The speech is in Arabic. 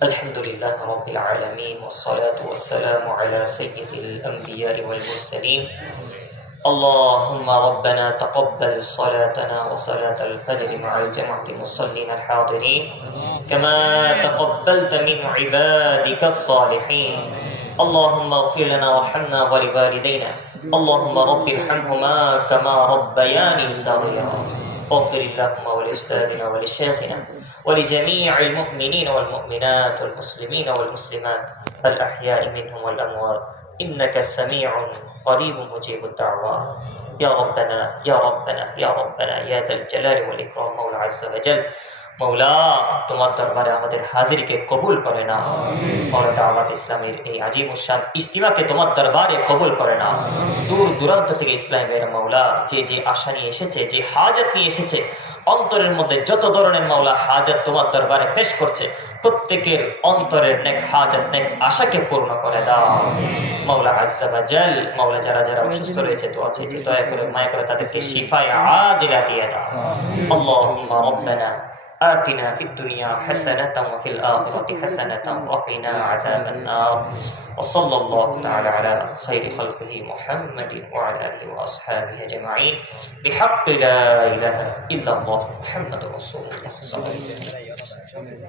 الحمد لله رب العالمين والصلاة والسلام على سيد الأنبياء والمرسلين. اللهم ربنا تقبل صلاتنا وصلاة الفجر مع الجماعة المصلين الحاضرين. كما تقبلت من عبادك الصالحين. اللهم اغفر لنا وارحمنا ولوالدينا. اللهم رب ارحمهما كما ربياني صغيرا. واغفر اللهم ولأستاذنا ولشيخنا ولجميع المؤمنين والمؤمنات والمسلمين والمسلمات الأحياء منهم والأموات. إنك سميع قريب مجيب الدعوات يا ربنا يا ربنا يا ربنا. يا ذا الجلال والإكرام مولى عز وجل. মৌলা তোমার দরবারে আমাদের হাজিরকে কবুল করে না মৌলা দাওয়াত ইসলামের এই আজিম উসান ইস্তিমাকে তোমার দরবারে কবুল করে না দূর দূরান্ত থেকে ইসলামের মৌলা যে যে আশা নিয়ে এসেছে যে হাজত নিয়ে এসেছে অন্তরের মধ্যে যত ধরনের মাওলা হাজত তোমার দরবারে পেশ করছে প্রত্যেকের অন্তরের নেক হাজত নেক আশাকে পূর্ণ করে দাও। মাওলা আজ্জা জাল মাওলা যারা যারা অসুস্থ রয়েছে তো আছে যে দয়া করে মায়া করে তাদেরকে শিফায় আজিলা দিয়ে দাও। আল্লাহুম্মা রব্বানা آتنا في الدنيا حسنة وفي الآخرة حسنة وقنا عذاب النار. وصلى الله تعالى على خير خلقه محمد وعلى آله وأصحابه أجمعين. بحق لا إله إلا الله محمد رسول الله. صلى الله عليه وسلم.